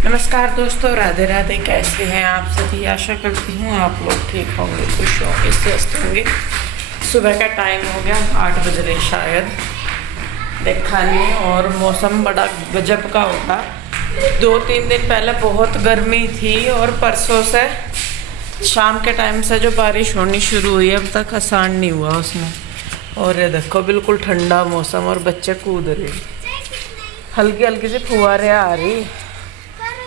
नमस्कार दोस्तों, राधे राधे। कैसे हैं आप सभी? आशा करती हूँ आप लोग ठीक होंगे, खुश होंगे, स्वस्थ होंगे। सुबह का टाइम हो गया, 8 बज रहे शायद, देखा नहीं। और मौसम बड़ा गजब का होगा। 2-3 दिन पहले बहुत गर्मी थी और परसों से शाम के टाइम से जो बारिश होनी शुरू हुई, अब तक आसान नहीं हुआ उसमें। और ये देखो बिल्कुल ठंडा मौसम और बच्चे कूद रहे, हल्की हल्की सी फुहारें आ रही।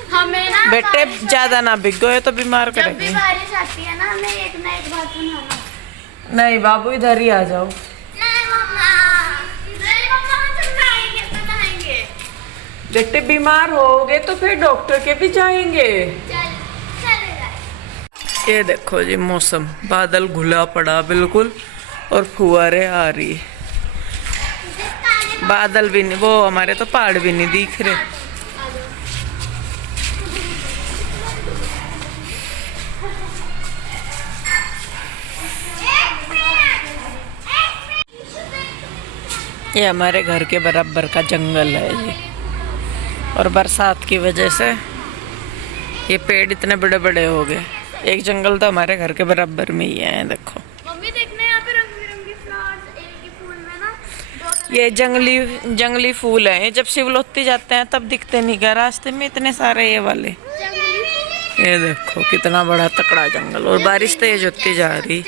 हमें ना बेटे ज्यादा ना बिक गए तो बीमार जब भी करेंगे। बारिश आती है ना, हमें एक ना एक बात बनाना। नहीं बाबू, इधर ही आ जाओ। नहीं मम्मा, हम जब नहाएंगे तो नहाएंगे। बेटे बीमार होगे तो फिर डॉक्टर के भी जाएंगे। चलेगा। ये देखो जी, मौसम बादल घुला पड़ा बिल्कुल और फुहारे आ रही। बादल भी नहीं, वो हमारे तो पहाड़ भी नहीं दिख रहे। ये हमारे घर के बराबर का जंगल है ये, और बरसात की वजह से ये पेड़ इतने बड़े बड़े हो गए। एक जंगल तो हमारे घर के बराबर में ही है, देखो। मम्मी देखना यहाँ पे रंग बिरंगे फ्लावर्स, एक ही फूल में ना ये जंगली फूल हैं। ये जब शिवलोत्ती जाते हैं तब दिखते नहीं क्या रास्ते में इतने सारे ये वाले। ये देखो कितना बड़ा तकड़ा जंगल, और बारिश तेज होती जा रही।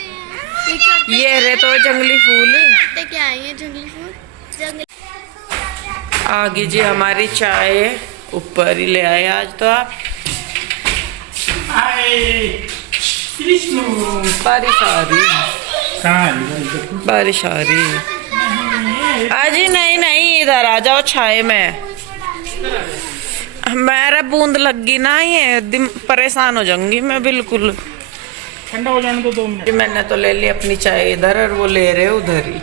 ये रहे तो जंगली फूल। क्या है ये जंगली फूल? आगे जी हमारी चाय ऊपर ही ले आए आज तो आप। बारिश आ रही, बारिश आ रही। अजी नहीं नहीं, इधर आ जाओ छाए में। मेरा बूंद लगी ना, ये परेशान हो जाऊंगी मैं बिल्कुल। ठंडा हो जाने दो 2 मिनट। मैंने तो ले ली अपनी चाय इधर, और वो ले रहे उधर ही,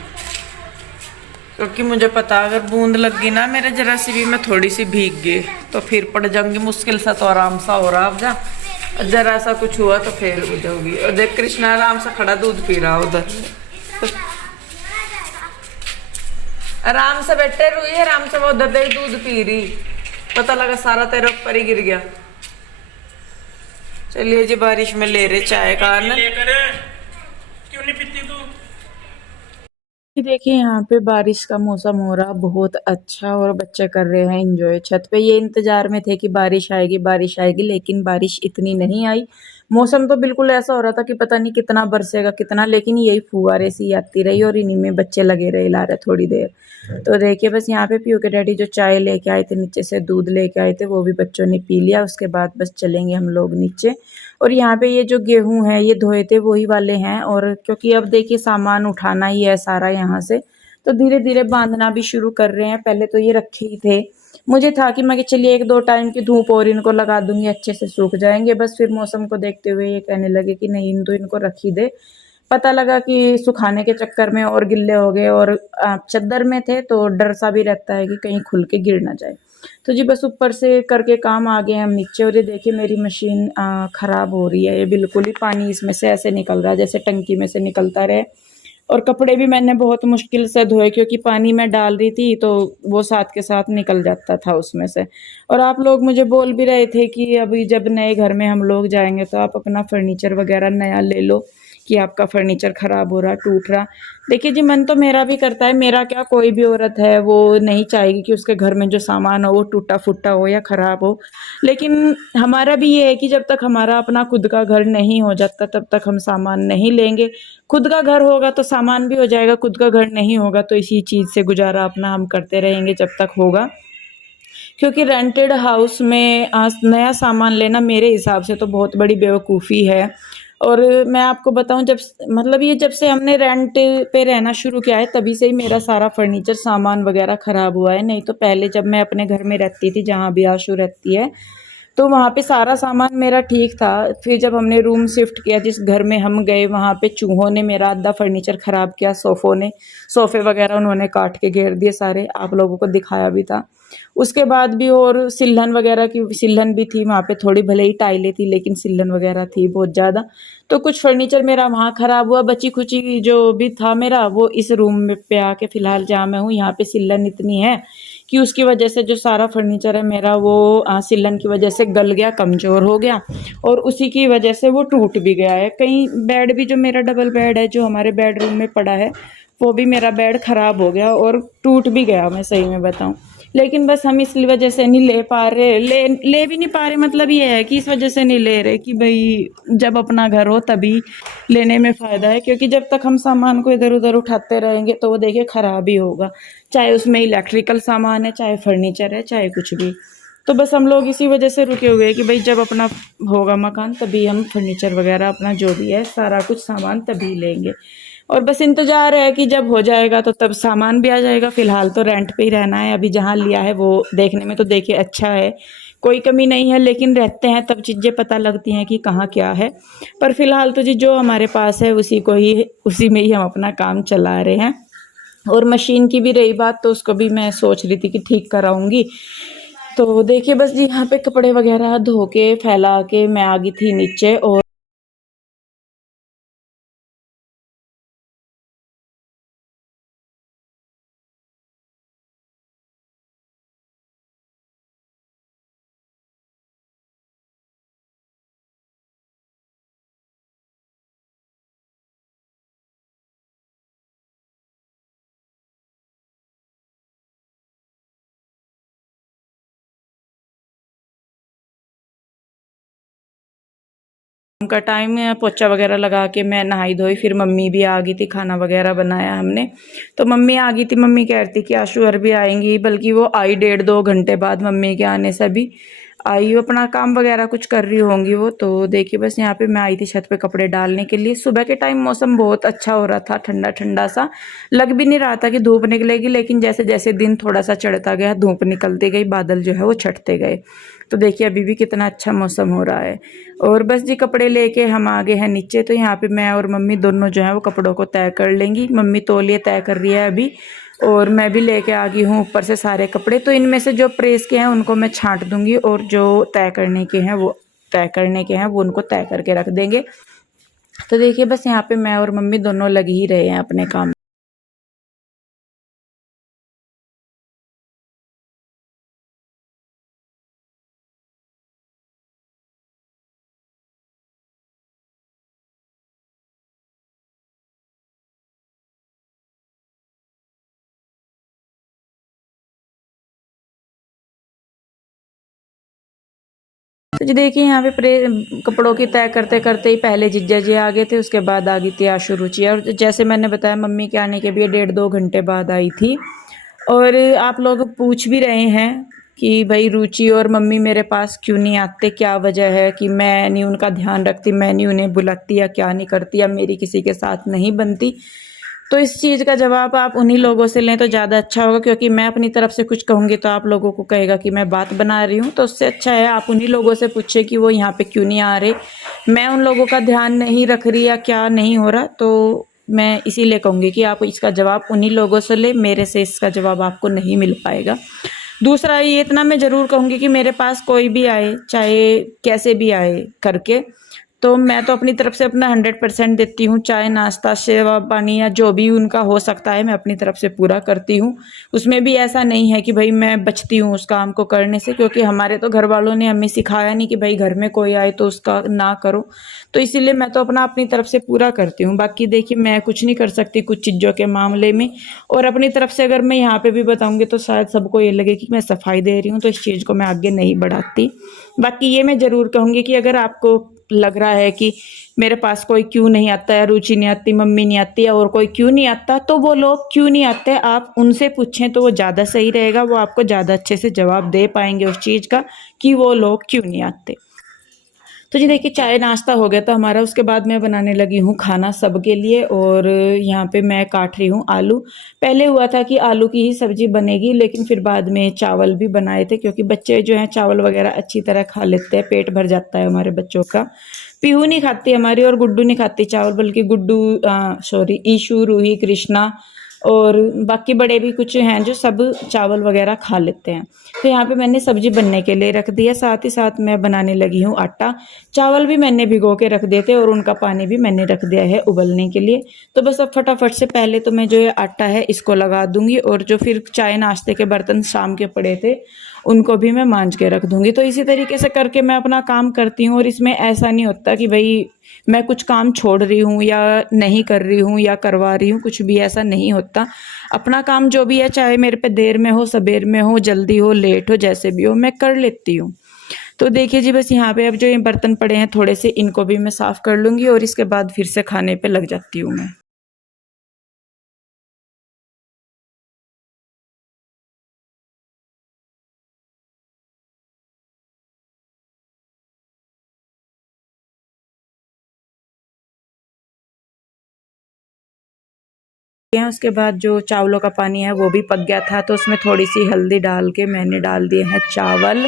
क्योंकि मुझे पता अगर बूंद लगी ना मेरे जरा सी भी, मैं थोड़ी सी भीग गई तो फिर पड़ जाऊंगी मुश्किल सा। तो आराम सा हो रहा अब जा, जरा सा कुछ हुआ तो फिर हो जाऊंगी। और देख कृष्णा आराम से खड़ा दूध पी रहा उधर। आराम से बैठे रुई, आराम से वो उधर देख दूध पी रही। पता लगा सारा तेरे ऊपर ही गिर गया। चलिए जी, बारिश में ले रहे चाय का आनंद। क्यों नहीं पीती तू? देखिए यहाँ पे बारिश का मौसम हो रहा बहुत अच्छा, और बच्चे कर रहे हैं एंजॉय छत पे। ये इंतजार में थे कि बारिश आएगी बारिश आएगी, लेकिन बारिश इतनी नहीं आई। मौसम तो बिल्कुल ऐसा हो रहा था कि पता नहीं कितना बरसेगा कितना, लेकिन यही फुहारे सी आती रही और इन्हीं में बच्चे लगे रहे ला रहे थोड़ी देर। तो देखिए बस यहाँ पे पीयू के डैडी जो चाय लेके आए थे, नीचे से दूध लेके आए थे, वो भी बच्चों ने पी लिया। उसके बाद बस चलेंगे हम लोग नीचे। और यहाँ पे ये जो गेहूं है ये धोए थे वही वाले हैं, और क्योंकि अब देखिए सामान उठाना ही है सारा यहाँ से, तो धीरे धीरे बांधना भी शुरू कर रहे हैं। पहले तो ये रखे ही थे, मुझे था कि मैं चलिए 1-2 टाइम की धूप और इनको लगा दूंगी, अच्छे से सूख जाएंगे। बस फिर मौसम को देखते हुए ये कहने लगे कि नहीं इन तो इनको रख ही दे। पता लगा कि सुखाने के चक्कर में और गिल्ले हो गए, और चद्दर में थे तो डर सा भी रहता है कि कहीं खुल के गिर ना जाए। तो जी बस ऊपर से करके काम आ गए हम नीचे। और ये देखिए मेरी मशीन ख़राब हो रही है, ये बिल्कुल ही पानी इसमें से ऐसे निकल रहा है जैसे टंकी में से निकलता रहे। और कपड़े भी मैंने बहुत मुश्किल से धोए, क्योंकि पानी में डाल रही थी तो वो साथ के साथ निकल जाता था उसमें से। और आप लोग मुझे बोल भी रहे थे कि अभी जब नए घर में हम लोग जाएंगे तो आप अपना फर्नीचर वगैरह नया ले लो, कि आपका फर्नीचर ख़राब हो रहा टूट रहा। देखिए जी मन तो मेरा भी करता है, मेरा क्या, कोई भी औरत है वो नहीं चाहेगी कि उसके घर में जो सामान हो वो टूटा फूटा हो या ख़राब हो। लेकिन हमारा भी ये है कि जब तक हमारा अपना खुद का घर नहीं हो जाता तब तक हम सामान नहीं लेंगे। खुद का घर होगा तो सामान भी हो जाएगा, खुद का घर नहीं होगा तो इसी चीज़ से गुजारा अपना हम करते रहेंगे जब तक होगा। क्योंकि रेंटेड हाउस में नया सामान लेना मेरे हिसाब से तो बहुत बड़ी बेवकूफ़ी है। और मैं आपको बताऊं, जब से हमने रेंट पे रहना शुरू किया है तभी से ही मेरा सारा फर्नीचर सामान वगैरह ख़राब हुआ है। नहीं तो पहले जब मैं अपने घर में रहती थी, जहाँ भी आशु रहती है, तो वहाँ पे सारा सामान मेरा ठीक था। फिर जब हमने रूम शिफ्ट किया, जिस घर में हम गए, वहाँ पे चूहों ने मेरा आधा फर्नीचर ख़राब किया। सोफ़े वगैरह उन्होंने काट के घेर दिए सारे, आप लोगों को दिखाया भी था। उसके बाद भी और सिल्हन वगैरह की सिल्हन भी थी वहाँ पे, थोड़ी भले ही टाइलें थी लेकिन सिल्हन वगैरह थी बहुत ज़्यादा। तो कुछ फर्नीचर मेरा वहाँ ख़राब हुआ। बची खुची जो भी था मेरा वो इस रूम में पे आके फ़िलहाल जहाँ मैं हूँ यहाँ पे सिल्हन इतनी है कि उसकी वजह से जो सारा फर्नीचर है मेरा वो सिलन की वजह से गल गया, कमज़ोर हो गया और उसी की वजह से वो टूट भी गया है। कहीं बेड भी जो मेरा डबल बेड है जो हमारे बेडरूम में पड़ा है वो भी मेरा बेड ख़राब हो गया और टूट भी गया, मैं सही में बताऊं। लेकिन बस हम इस वजह से नहीं ले पा रहे, ले भी नहीं पा रहे। मतलब ये है कि इस वजह से नहीं ले रहे कि भाई जब अपना घर हो तभी लेने में फ़ायदा है, क्योंकि जब तक हम सामान को इधर उधर उठाते रहेंगे तो वो देखिए ख़राब ही होगा, चाहे उसमें इलेक्ट्रिकल सामान है, चाहे फर्नीचर है, चाहे कुछ भी। तो बस हम लोग इसी वजह से रुके हुए हैं कि भाई जब अपना होगा मकान तभी हम फर्नीचर वगैरह अपना जो भी है सारा कुछ सामान तभी लेंगे। और बस इंतज़ार है कि जब हो जाएगा तो तब सामान भी आ जाएगा। फ़िलहाल तो रेंट पे ही रहना है, अभी जहाँ लिया है वो देखने में तो देखिए अच्छा है, कोई कमी नहीं है, लेकिन रहते हैं तब चीज़ें पता लगती हैं कि कहाँ क्या है। पर फ़िलहाल तो जी जो हमारे पास है उसी में ही हम अपना काम चला रहे हैं। और मशीन की भी रही बात तो उसको भी मैं सोच रही थी कि ठीक कराऊंगी। तो देखिए बस जी यहाँ पे कपड़े वगैरह धो के फैला के मैं आ गई थी नीचे। और का टाइम है, पोछा वगैरह लगा के मैं नहाई धोई, फिर मम्मी भी आ गई थी, खाना वगैरह बनाया हमने। तो मम्मी आ गई थी, मम्मी कह रही थी कि आशु और भी आएंगी, बल्कि वो आई 1.5-2 घंटे बाद मम्मी के आने से भी आई, वो अपना काम वगैरह कुछ कर रही होंगी वो। तो देखिए बस यहाँ पे मैं आई थी छत पे कपड़े डालने के लिए। सुबह के टाइम मौसम बहुत अच्छा हो रहा था, ठंडा ठंडा सा, लग भी नहीं रहा था कि धूप निकलेगी, लेकिन जैसे जैसे दिन थोड़ा सा चढ़ता गया धूप निकलती गई, बादल जो है वो छटते गए। तो देखिए अभी भी कितना अच्छा मौसम हो रहा है। और बस जी कपड़े लेके हम आ गए हैं नीचे। तो यहाँ पे मैं और मम्मी दोनों जो है वो कपड़ों को तय कर लेंगी। मम्मी तौलिए तय कर रही है अभी, और मैं भी लेके आ गई हूँ ऊपर से सारे कपड़े। तो इनमें से जो प्रेस के हैं उनको मैं छांट दूंगी, और जो तय करने के हैं वो उनको तय करके रख देंगे। तो देखिए बस यहाँ पे मैं और मम्मी दोनों लग ही रहे हैं अपने काम। तो जी देखिए यहाँ पे कपड़ों की तय करते करते ही पहले जीजा जी आ गए थे, उसके बाद आ गई थी आशु रुचि। और जैसे मैंने बताया मम्मी के आने के भी 1.5-2 घंटे बाद आई थी। और आप लोग पूछ भी रहे हैं कि भाई रुचि और मम्मी मेरे पास क्यों नहीं आते, क्या वजह है कि मैं नहीं उनका ध्यान रखती, मैं नहीं उन्हें बुलाती या क्या नहीं करती या मेरी किसी के साथ नहीं बनती। तो इस चीज़ का जवाब आप उन्हीं लोगों से लें तो ज़्यादा अच्छा होगा, क्योंकि मैं अपनी तरफ से कुछ कहूँगी तो आप लोगों को कहेगा कि मैं बात बना रही हूँ। तो उससे अच्छा है आप उन्हीं लोगों से पूछे कि वो यहाँ पे क्यों नहीं आ रहे, मैं उन लोगों का ध्यान नहीं रख रही या क्या नहीं हो रहा। तो मैं इसीलिए कहूँगी कि आप इसका जवाब उन्हीं लोगों से ले, मेरे से इसका जवाब आपको नहीं मिल पाएगा। दूसरा ये इतना मैं ज़रूर कहूँगी कि मेरे पास कोई भी आए, चाहे कैसे भी आए करके, तो मैं तो अपनी तरफ से अपना 100% देती हूँ। चाय नाश्ता सेवा पानी या जो भी उनका हो सकता है मैं अपनी तरफ से पूरा करती हूँ। उसमें भी ऐसा नहीं है कि भाई मैं बचती हूँ उस काम को करने से, क्योंकि हमारे तो घर वालों ने हमें सिखाया नहीं कि भाई घर में कोई आए तो उसका ना करो। तो इसीलिए मैं तो अपनी तरफ से पूरा करती हूँ। बाकी देखिए मैं कुछ नहीं कर सकती कुछ चीज़ों के मामले में। और अपनी तरफ से अगर मैं यहाँ पे भी बताऊँगी तो शायद सबको ये लगे कि मैं सफाई दे रही हूँ, तो इस चीज़ को मैं आगे नहीं बढ़ाती। बाकी ये मैं ज़रूर कहूँगी कि अगर आपको लग रहा है कि मेरे पास कोई क्यों नहीं आता, या रुचि नहीं आती, मम्मी नहीं आती, या और कोई क्यों नहीं आता, तो वो लोग क्यों नहीं आते आप उनसे पूछें तो वो ज़्यादा सही रहेगा। वो आपको ज़्यादा अच्छे से जवाब दे पाएंगे उस चीज़ का कि वो लोग क्यों नहीं आते। तो जी देखिए चाय नाश्ता हो गया था हमारा, उसके बाद मैं बनाने लगी हूँ खाना सबके लिए। और यहाँ पे मैं काट रही हूँ आलू। पहले हुआ था कि आलू की ही सब्जी बनेगी, लेकिन फिर बाद में चावल भी बनाए थे, क्योंकि बच्चे जो हैं चावल वगैरह अच्छी तरह खा लेते हैं, पेट भर जाता है हमारे बच्चों का। पीहू नहीं खाती हमारी, और गुड्डू नहीं खाती चावल, बल्कि ईशू, रूही, कृष्णा और बाकी बड़े भी कुछ हैं जो सब चावल वगैरह खा लेते हैं। तो यहाँ पे मैंने सब्जी बनने के लिए रख दिया, साथ ही साथ मैं बनाने लगी हूँ आटा। चावल भी मैंने भिगो के रख दिए थे और उनका पानी भी मैंने रख दिया है उबलने के लिए। तो बस अब फटाफट से पहले तो मैं जो ये आटा है इसको लगा दूंगी, और जो फिर चाय नाश्ते के बर्तन शाम के पड़े थे उनको भी मैं मांज के रख दूंगी। तो इसी तरीके से करके मैं अपना काम करती हूँ, और इसमें ऐसा नहीं होता कि भाई मैं कुछ काम छोड़ रही हूँ या नहीं कर रही हूँ या करवा रही हूँ, कुछ भी ऐसा नहीं होता। अपना काम जो भी है, चाहे मेरे पे देर में हो, सबेर में हो, जल्दी हो, लेट हो, जैसे भी हो, मैं कर लेती हूँ। तो देखिए जी, बस यहाँ पे अब जो ये बर्तन पड़े हैं थोड़े से, इनको भी मैं साफ़ कर लूँगी और इसके बाद फिर से खाने पे लग जाती हूँ मैं। उसके बाद जो चावलों का पानी है वो भी पक गया था, तो उसमें थोड़ी सी हल्दी डाल के मैंने डाल दिए हैं चावल,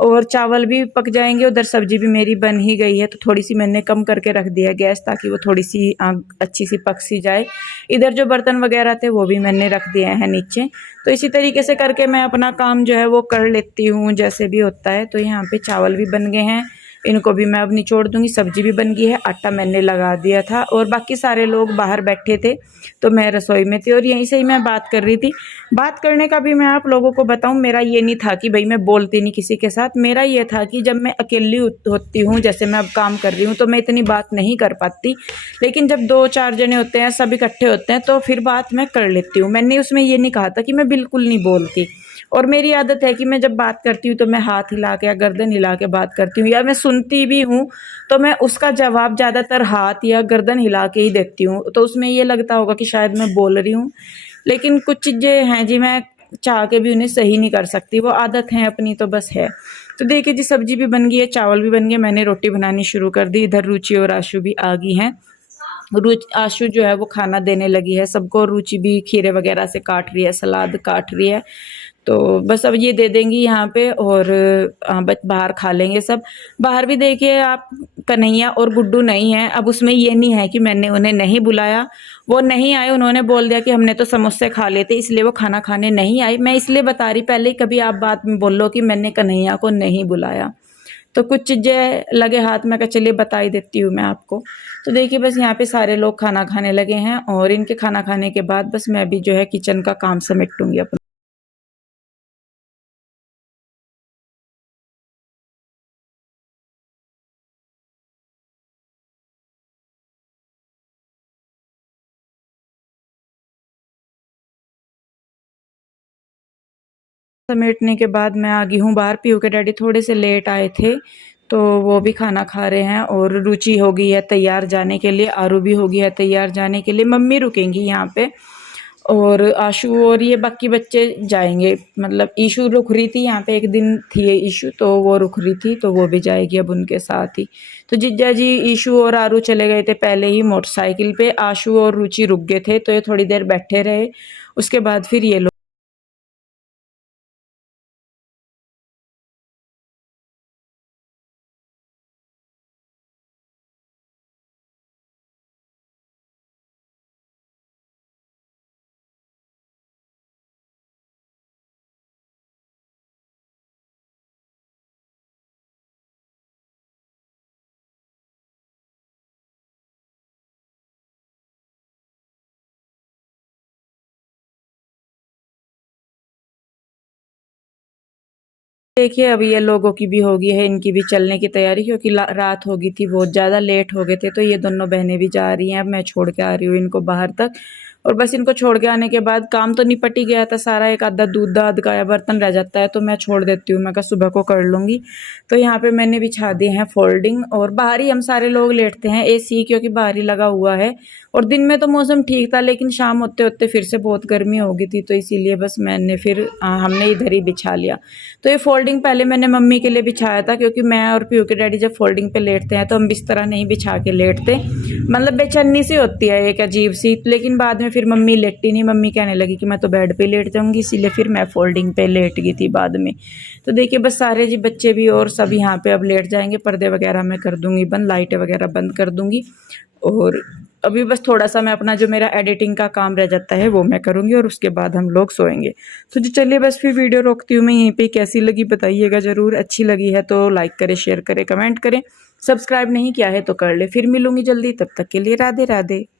और चावल भी पक जाएंगे। उधर सब्जी भी मेरी बन ही गई है, तो थोड़ी सी मैंने कम करके रख दिया गैस, ताकि वो थोड़ी सी अच्छी सी पक सी जाए। इधर जो बर्तन वगैरह थे वो भी मैंने रख दिए हैं नीचे। तो इसी तरीके से करके मैं अपना काम जो है वो कर लेती हूँ, जैसे भी होता है। तो यहाँ पे चावल भी बन गए हैं, इनको भी मैं अब निचोड़ दूंगी। सब्जी भी बन गई है, आटा मैंने लगा दिया था, और बाकी सारे लोग बाहर बैठे थे तो मैं रसोई में थी, और यहीं से ही मैं बात कर रही थी। बात करने का भी मैं आप लोगों को बताऊं, मेरा ये नहीं था कि भाई मैं बोलती नहीं किसी के साथ। मेरा ये था कि जब मैं अकेली होती हूँ, जैसे मैं अब काम कर रही हूँ, तो मैं इतनी बात नहीं कर पाती, लेकिन जब 2-4 जने होते हैं, सब इकट्ठे होते हैं, तो फिर बात मैं कर लेती हूँ। मैंने उसमें ये नहीं कहा था कि मैं बिल्कुल नहीं बोलती। और मेरी आदत है कि मैं जब बात करती हूँ तो मैं हाथ हिला के या गर्दन हिला के बात करती हूँ, या मैं सुनती भी हूँ तो मैं उसका जवाब ज़्यादातर हाथ या गर्दन हिला के ही देती हूँ। तो उसमें ये लगता होगा कि शायद मैं बोल रही हूँ, लेकिन कुछ चीज़ें हैं जी, मैं चाह के भी उन्हें सही नहीं कर सकती, वो आदत है अपनी, तो बस है। तो देखिए जी, सब्जी भी बन गई है, चावल भी बन गए, मैंने रोटी बनानी शुरू कर दी। इधर रुचि और आशु भी आ गई हैं। आशु जो है वो खाना देने लगी है सबको, रुचि भी खीरे वगैरह से काट रही है, सलाद काट रही है। तो बस अब ये दे देंगी यहाँ पे, और बाहर खा लेंगे सब। बाहर भी देखिए आप, कन्हैया और गुड्डू नहीं है। अब उसमें ये नहीं है कि मैंने उन्हें नहीं बुलाया, वो नहीं आए। उन्होंने बोल दिया कि हमने तो समोसे खा लिए थे, इसलिए वो खाना खाने नहीं आई। मैं इसलिए बता रही, पहले कभी आप बात में बोलो कि मैंने कन्हैया को नहीं बुलाया। तो कुछ चीज़ें लगे हाथ में, का चलिए बता ही देती हूँ मैं आपको। तो देखिए, बस यहाँ पे सारे लोग खाना खाने लगे हैं, और इनके खाना खाने के बाद बस मैं भी जो है किचन का काम समेटूंगी अपना। समेटने के बाद मैं आ गई हूँ बाहर। पीयू के डैडी थोड़े से लेट आए थे, तो वो भी खाना खा रहे हैं, और रुचि हो गई है तैयार जाने के लिए, आरू भी हो गई है तैयार जाने के लिए। मम्मी रुकेंगी यहाँ पे, और आशु और ये बाकी बच्चे जाएंगे। मतलब ईशु रुक रही थी यहाँ पे, एक दिन थी ये ईशु, तो वो रुक रही थी, तो वो भी जाएगी अब उनके साथ ही। तो जीजा जी ईशु और आरू चले गए थे पहले ही मोटरसाइकिल पे, आशु और रुचि रुक गए थे, तो ये थोड़ी देर बैठे रहे। उसके बाद फिर ये लोग देखिए, अभी ये लोगों की भी होगी है, इनकी भी चलने की तैयारी, क्योंकि रात हो गई थी, बहुत ज़्यादा लेट हो गए थे। तो ये दोनों बहनें भी जा रही हैं, अब मैं छोड़ के आ रही हूँ इनको बाहर तक। और बस इनको छोड़ के आने के बाद काम तो निपट ही गया था सारा, एक आधा दूध दाद का या बर्तन रह जाता है, तो मैं छोड़ देती हूँ, मैं कहा सुबह को कर लूँगी। तो यहाँ पे मैंने बिछा दिए हैं फोल्डिंग, और बाहर ही हम सारे लोग लेटते हैं, एसी, क्योंकि बाहर ही लगा हुआ है। और दिन में तो मौसम ठीक था, लेकिन शाम होते होते फिर से बहुत गर्मी हो गई थी, तो इसीलिए बस मैंने फिर हमने इधर ही बिछा लिया। तो ये फोल्डिंग पहले मैंने मम्मी के लिए बिछाया था, क्योंकि मैं और पीयू के डैडी जब फोल्डिंग पे लेटते हैं तो हम बिस्तर नहीं बिछा के लेटते, मतलब बेचैनी सी होती है एक अजीब सी। लेकिन बाद में फिर मम्मी लेटी नहीं, मम्मी कहने लगी कि मैं तो बेड पे लेट जाऊंगी, इसीलिए फिर मैं फोल्डिंग पे लेट गई थी बाद में। तो देखिए, बस सारे जी बच्चे भी और सब यहाँ पे अब लेट जाएंगे। पर्दे वगैरह मैं कर दूंगी बंद, लाइटें वगैरह बंद कर दूंगी, और अभी बस थोड़ा सा मैं अपना जो मेरा एडिटिंग का काम रह जाता है वो मैं करूँगी और उसके बाद हम लोग सोएंगे। तो जी चलिए बस फिर वीडियो रोकती हूँ मैं यहीं पे। कैसी लगी बताइएगा ज़रूर, अच्छी लगी है तो लाइक करें, शेयर करें, कमेंट करें, सब्सक्राइब नहीं किया है तो कर ले। फिर मिलूंगी जल्दी, तब तक के लिए राधे राधे।